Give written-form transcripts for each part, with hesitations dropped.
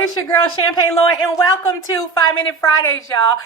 It's your girl, Champagne Lloyd, and welcome to 5 Minute Fridays, y'all.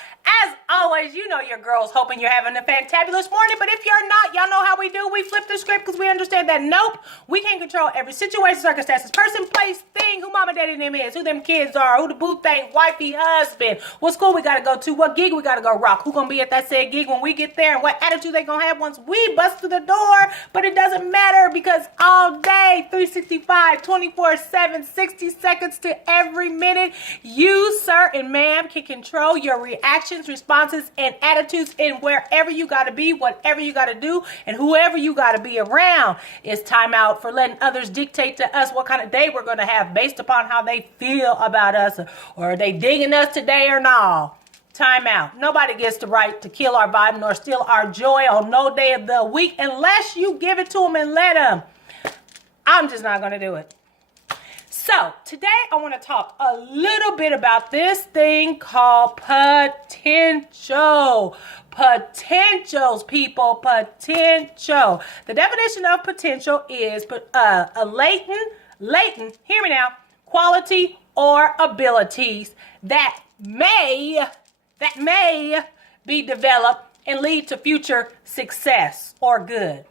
As always, you know your girl's hoping you're having a fantabulous morning, but if you're not, y'all know how we do. We flip the script because we understand that, nope, we can't control every situation, circumstances, person, place, thing, who mama, daddy, them is, who them kids are, who the boo thing, wifey, husband, what school we got to go to, what gig we got to go rock, who going to be at that said gig when we get there, and what attitude they going to have once we bust through the door. But it doesn't matter because all day, 365, 24/7, 60 seconds to every minute, you, sir and ma'am, can control your reactions, responses, and attitudes in wherever you got to be, whatever you got to do, and whoever you got to be around. It's time out for letting others dictate to us what kind of day we're going to have based upon how they feel about us, or are they digging us today or not. Time out. Nobody gets the right to kill our vibe nor steal our joy on no day of the week unless you give it to them and let them. I'm just not going to do it. So today I want to talk a little bit about this thing called potential. Potentials, people, potential. The definition of potential is a latent, hear me now, quality or abilities that may be developed and lead to future success or good.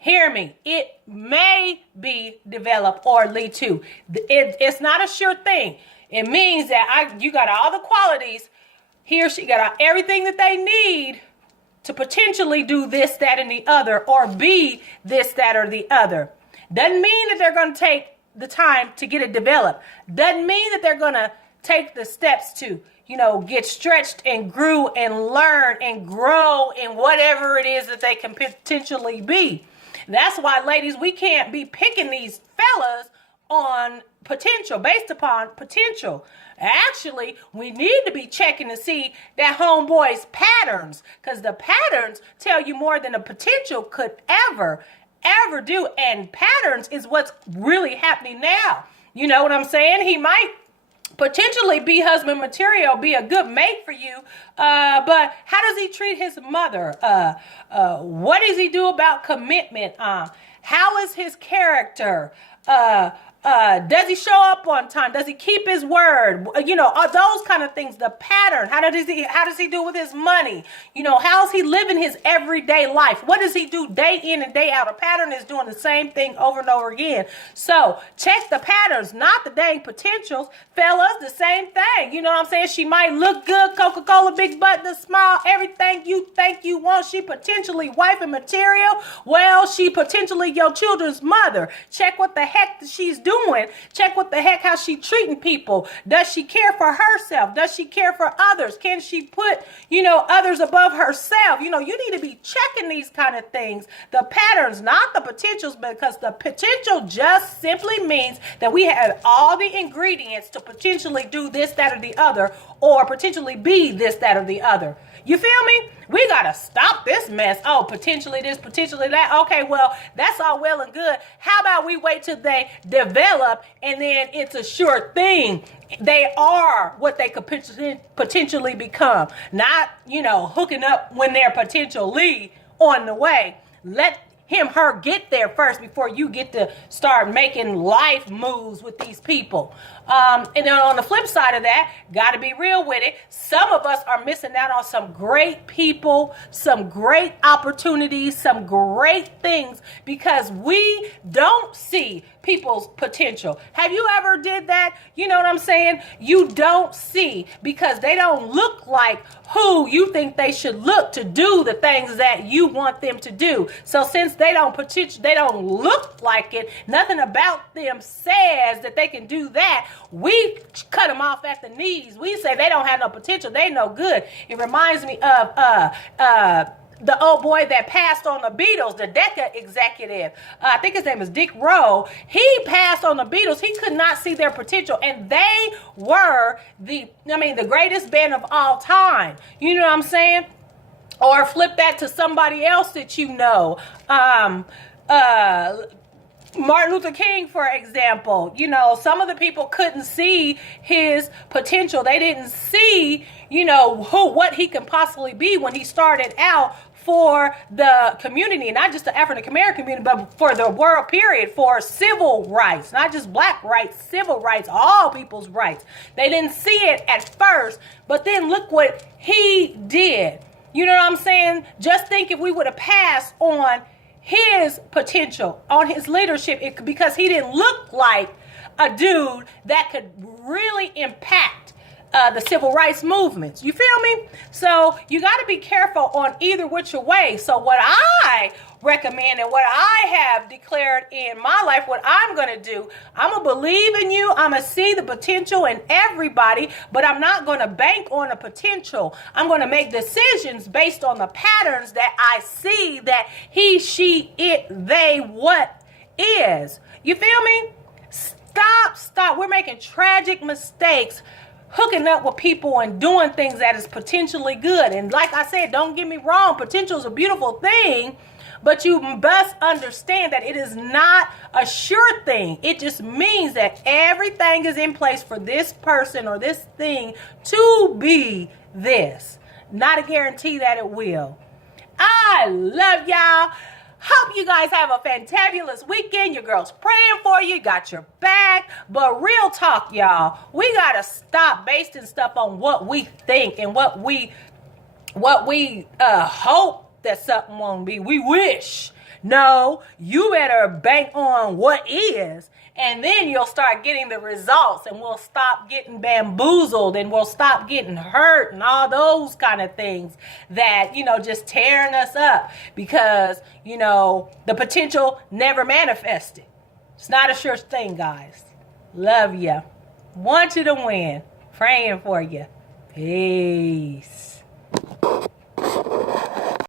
Hear me. It may be developed or lead to. It's not a sure thing. It means that you got all the qualities. He or she got everything that they need to potentially do this, that, and the other, or be this, that, or the other. Doesn't mean that they're going to take the time to get it developed. Doesn't mean that they're going to take the steps to, get stretched and grew and learn and grow in whatever it is that they can potentially be. That's why, ladies, we can't be picking these fellas on potential, based upon potential. Actually, we need to be checking to see that homeboy's patterns, because the patterns tell you more than the potential could ever do. And patterns is what's really happening now. You know what I'm saying? He might potentially be husband material, be a good mate for you, but how does he treat his mother? What does he do about commitment? How is his character? Does he show up on time? Does he keep his word? Those kind of things. The pattern. How does he do with his money? How's he living his everyday life? What does he do day in and day out? A pattern is doing the same thing over and over again. So check the patterns, not the dang potentials. Fellas, the same thing. You know what I'm saying? She might look good, Coca-Cola, big butt, the smile, everything you think you want. She potentially wife and material. Well, she potentially your children's mother. Check what the heck she's doing. Check what the heck, how she treating people. Does she care for herself? Does she care for others? Can she put, others above herself? You need to be checking these kind of things. The patterns, not the potentials, because the potential just simply means that we have all the ingredients to potentially do this, that, or the other, or potentially be this, that, or the other. You feel me? We got to stop this mess. Oh, potentially this, potentially that. Okay, well, that's all well and good. How about we wait till they develop and then it's a sure thing. They are what they could potentially become. Not, hooking up when they're potentially on the way. Let her get there first before you get to start making life moves with these people. And then on the flip side of that, got to be real with it. Some of us are missing out on some great people, some great opportunities, some great things because we don't see people's potential. Have you ever did that? You know what I'm saying? You don't see because they don't look like who you think they should look to do the things that you want them to do. So since they don't look like it, nothing about them says that they can do that. We cut them off at the knees. We say they don't have no potential. They no good. It reminds me of the old boy that passed on the Beatles, the Decca executive. I think his name is Dick Rowe. He passed on the Beatles. He could not see their potential. And they were the greatest band of all time. You know what I'm saying? Or flip that to somebody else that you know. Martin Luther King, for example, some of the people couldn't see his potential. They didn't see, what he can possibly be when he started out for the community, not just the African American community, but for the world period, for civil rights, not just black rights, civil rights, all people's rights. They didn't see it at first, but then look what he did. You know what I'm saying? Just think if we would have passed on his potential, on his leadership, because he didn't look like a dude that could really impact the civil rights movements. You feel me? So you got to be careful on either which way. So what I recommend and what I have declared in my life, what I'm going to do, I'm going to believe in you. I'm going to see the potential in everybody, but I'm not going to bank on the potential. I'm going to make decisions based on the patterns that I see that he, she, it, they, what is. You feel me? Stop. We're making tragic mistakes hooking up with people and doing things that is potentially good. And like I said, don't get me wrong, potential is a beautiful thing, but you must understand that it is not a sure thing. It just means that everything is in place for this person or this thing to be this. Not a guarantee that it will. I love y'all. Hope you guys have a fantabulous weekend. Your girl's praying for you. Got your back. But real talk, y'all. We got to stop basing stuff on what we think and what we hope that something won't be. We wish. No, you better bank on what is. And then you'll start getting the results, and we'll stop getting bamboozled, and we'll stop getting hurt and all those kind of things that, just tearing us up because, the potential never manifested. It's not a sure thing, guys. Love ya. Want you to win. Praying for you. Peace.